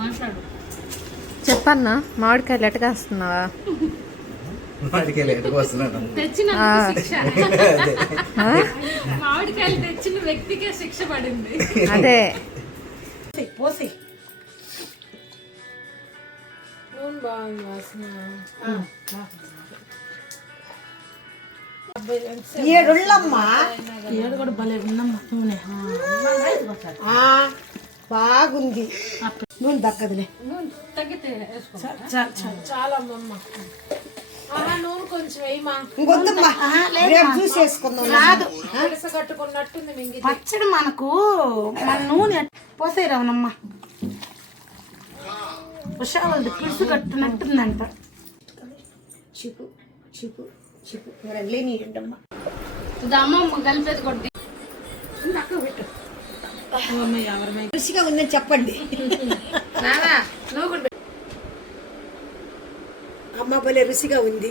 మాట్లాడు. చెప్పన్నా మామిడికాయలు ఎట్టగా వస్తున్నావా? తెచ్చిన శిక్ష, మామిడికాయలు తెచ్చిన వ్యక్తికే శిక్ష పడింది. అదే పోసి నూనె బాగుంది వాసన. 7 కూడా భలే ఉందమ్మా నూనె. బాగుంది నూనె దక్కదులే. నూనె తగ్గితే వేసుకో. చాలా అమ్మమ్మ. నూనె కొంచెం వేయమా. ఇంకొద్దమ్మా, రేపు చూసి వేసుకుందాం. కాదు కట్టుకున్నట్టుంది మింగి. పచ్చడి మనకు మన నూనె పోసే రావనమ్మా. ఉషావల్ది పులుసు కట్టినట్టుందంట. చిపు చిపు చిపు లేనియమ్మా. అమ్మమ్మ కలిపేది కొట్టి పెట్టు. రుచిగా ఉందని చెప్పండి. అమ్మ భలే రుచిగా ఉంది.